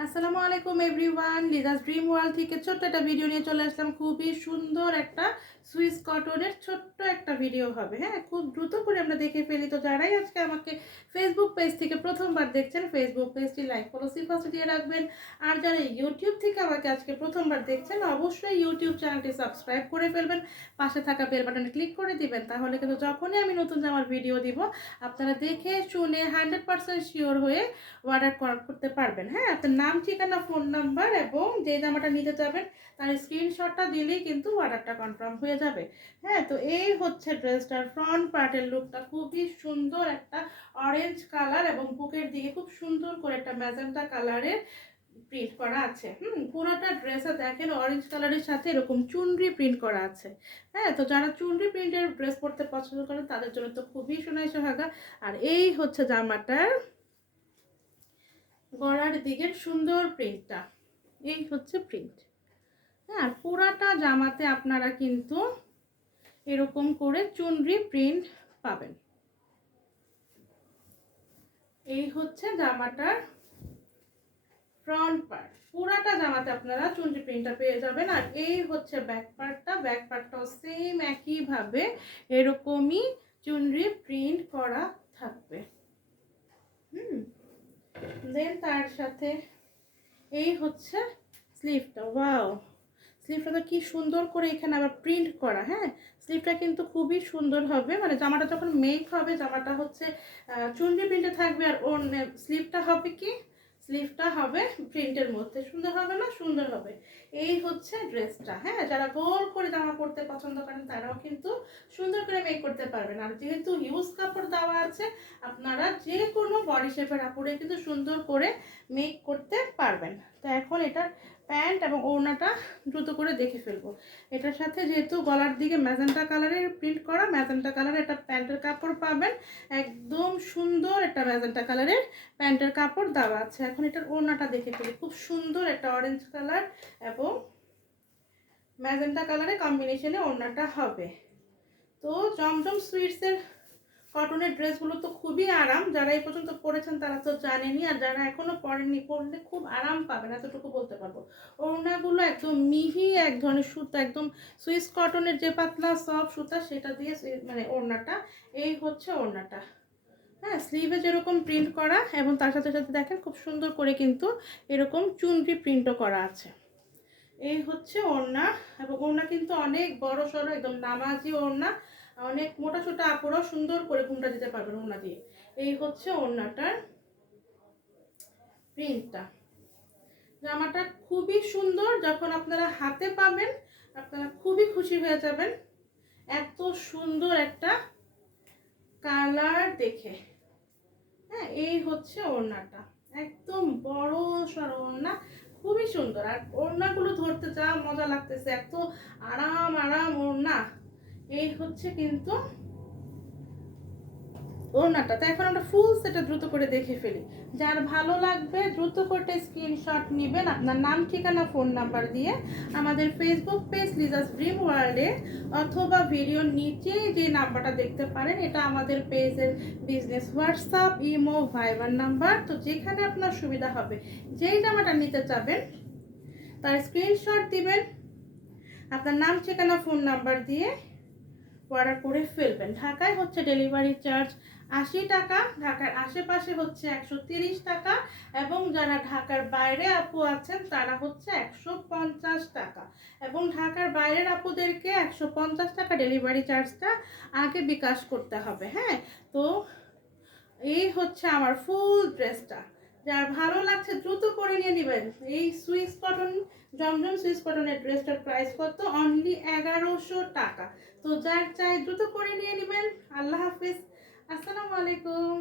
আসসালামু আলাইকুম everyone, Liza's dream world থেকে ছোট্ট একটা ভিডিও নিয়ে চলে আসলাম। খুবই সুন্দর একটা সুইস কটনের ছোট্ট একটা ভিডিও হবে। হ্যাঁ, খুব দ্রুত করে আমরা দেখে ফেলি। তো যারাই আজকে আমাকে ফেসবুক পেজ থেকে প্রথমবার দেখছেন, ফেসবুক পেজটি লাইক ফলো সিফাস দিয়ে রাখবেন। আর যারা ইউটিউব থেকে আমাকে আজকে প্রথমবার দেখছেন, অবশ্যই ইউটিউব চ্যানেলটি সাবস্ক্রাইব করে ফেলবেন, পাশে থাকা বেল বাটনে ক্লিক করে দিবেন। তাহলে কিন্তু যখনই আমি নতুন জামার ভিডিও দিব, আপনারা দেখে শুনে 100% শিওর হয়ে অর্ডার করতে পারবেন। হ্যাঁ, আপনার নাম, ঠিকানা, ফোন নাম্বার এবং যে জামাটা নিতে যাবেন তার স্ক্রিনশটটা দিলেই কিন্তু অর্ডারটা কনফার্ম হয়ে যাবে। হ্যাঁ, তো এই হচ্ছে ড্রেসটার ফ্রন্ট পার্টের লুকটা। খুবই সুন্দর একটা অরেঞ্জ কালার এবং বুকের দিকে খুব সুন্দর করে একটা ম্যাজেন্টা কালারের প্রিন্ট করা আছে। পুরোটা ড্রেসে দেখেন অরেঞ্জ কালারের সাথে এরকম চুনরি প্রিন্ট করা আছে। হ্যাঁ, তো যারা চুনরি প্রিন্টের ড্রেস পরতে পছন্দ করেন তাদের জন্য তো খুবই সোনাই সোহাগা। আর এই হচ্ছে জামাটার গলার দিকের সুন্দর প্রিন্টটা। এই হচ্ছে প্রিন্ট। হ্যাঁ, পুরাটা জামাতে আপনারা কিন্তু এরকম করে চুনরি প্রিন্ট পাবেন। এই হচ্ছে জামাটার ফ্রন্ট পার্ট। পুরাটা জামাতে আপনারা চুনরি প্রিন্টটা পেয়ে যাবেন। আর এই হচ্ছে ব্যাক পার্টটা। ব্যাক পার্টটাও সেম একইভাবে এরকমই চুনরি প্রিন্ট করা থাকবে। দেন তার সাথে এই হচ্ছে স্লিভটা। ওয়াও, স্লিভটা তো কি সুন্দর করে এখানে আবার প্রিন্ট করা। হ্যাঁ, স্লিভটা কিন্তু খুবই সুন্দর হবে। মানে জামাটা যখন মেক হবে, জামাটা হচ্ছে চুনরি প্রিন্টে থাকবে। আর ওর স্লিভটা হবে কি, স্লিভটা হবে প্রিন্টের মধ্যে। সুন্দর হবে না? সুন্দর হবে। এই হচ্ছে ড্রেসটা। হ্যাঁ, যারা গোল করে জামা পরতে পছন্দ করেন তারাও কিন্তু সুন্দর করে মেক করতে পারবেন। আর যেহেতু হিউজ কাপড় দেওয়া আছে, আপনারা যে কোনো বডি শেপের কাপড়ে কিন্তু সুন্দর করে মেক করতে পারবেন। তো এখন এটার প্যান্ট এবং ওড়নাটা দ্রুত করে দেখে ফেলবো। এটার সাথে যেহেতু গলার দিকে ম্যাজেন্টা কালারের প্রিন্ট করা, ম্যাজেন্টা কালারের একটা প্যান্টের কাপড় পাবেন। একদম সুন্দর একটা ম্যাজেন্টা কালারের প্যান্টের কাপড় দেওয়া আছে। এখন এটার ওড়নাটা দেখে ফেলি। খুব সুন্দর একটা অরেঞ্জ কালার এবং ম্যাজেন্টা কালারের কম্বিনেশনে ওড়নাটা হবে। তো জমজম সুইটসের কটনের ড্রেসগুলো তো খুবই আরাম। যারা এই পর্যন্ত পরেছেন তারা তো জানেনই, আর যারা এখনো পরেননি, পরলে খুব আরাম পাবেন, এতটুকু বলতে পারবো। ওড়নাগুলো একদম মিহি এক ধরনের সুতা, একদম সুইস কটনের যে পাতলা সফট সুতা সেটা দিয়ে মানে ওড়নাটা। এই হচ্ছে ওড়নাটা। হ্যাঁ, স্লিভে যেরকম প্রিন্ট করা এবং তার সাথে সাথে দেখেন খুব সুন্দর করে কিন্তু এরকম চুনরি প্রিন্টও করা আছে। এই হচ্ছে ওড়না। এবং ওড়না কিন্তু অনেক বড় সড়ো, একদম নামাজি ওড়না। অনেক মোটা ছোটা আপুরাও সুন্দর করে ঘুমটা দিতে পারবেন ওড়না দিয়ে। এই হচ্ছে ওড়নাটার প্রিন্টটা। জামাটা খুবই সুন্দর। যখন আপনারা হাতে পাবেন আপনারা খুবই খুশি হয়ে যাবেন, এত সুন্দর একটা কালার দেখে। হ্যাঁ, এই হচ্ছে ওড়নাটা। একদম বড় সড়ো ওড়না, খুবই সুন্দর। আর ওড়নাগুলো ধরতে যা মজা লাগতেছে, এত আরাম আরাম ওড়না। এই হচ্ছে কিন্তু ওড়নাটা। তো এখন আমরা ফুল সেটা দ্রুত করে দেখে ফেলি। যার ভালো লাগবে দ্রুত করে স্ক্রিনশট নেবেন আপনার নাম, ঠিকানা, ফোন নাম্বার দিয়ে আমাদের ফেসবুক পেজ লিজাস ড্রিম ওয়ার্ল্ডে, অথবা ভিডিওর নিচে যে নাম্বারটা দেখতে পারেন এটা আমাদের পেজের বিজনেস হোয়াটসঅ্যাপ, ইমো, ভাইবার নাম্বার। তো যেখানে আপনার সুবিধা হবে, যেই জামাটা নিতে চাবেন তার স্ক্রিনশট দিবেন, আপনার নাম, ঠিকানা, ফোন নাম্বার দিয়ে অর্ডার করে ফেলবেন। ঢাকায় হচ্ছে ডেলিভারি চার্জ 80 টাকা, ঢাকার আশেপাশে হচ্ছে 130 টাকা, এবং যারা ঢাকার বাইরে আপু আছেন তারা হচ্ছে 150 টাকা। এবং ঢাকার বাইরের আপুদেরকে 150 টাকা ডেলিভারি চার্জটা আগে বিকাশ করতে হবে। হ্যাঁ, তো এই হচ্ছে আমার ফুল ড্রেসটা। যার ভালো লাগছে দ্রুত করে নিয়ে নেবেন। এই সুইস কটন, জমজম সুইস কটনের ড্রেসটার প্রাইস কত? অনলি 1100 টাকা। তো যার চাই দ্রুত করে নিয়ে নেবেন। আল্লাহ হাফিজ, আসসালামু আলাইকুম।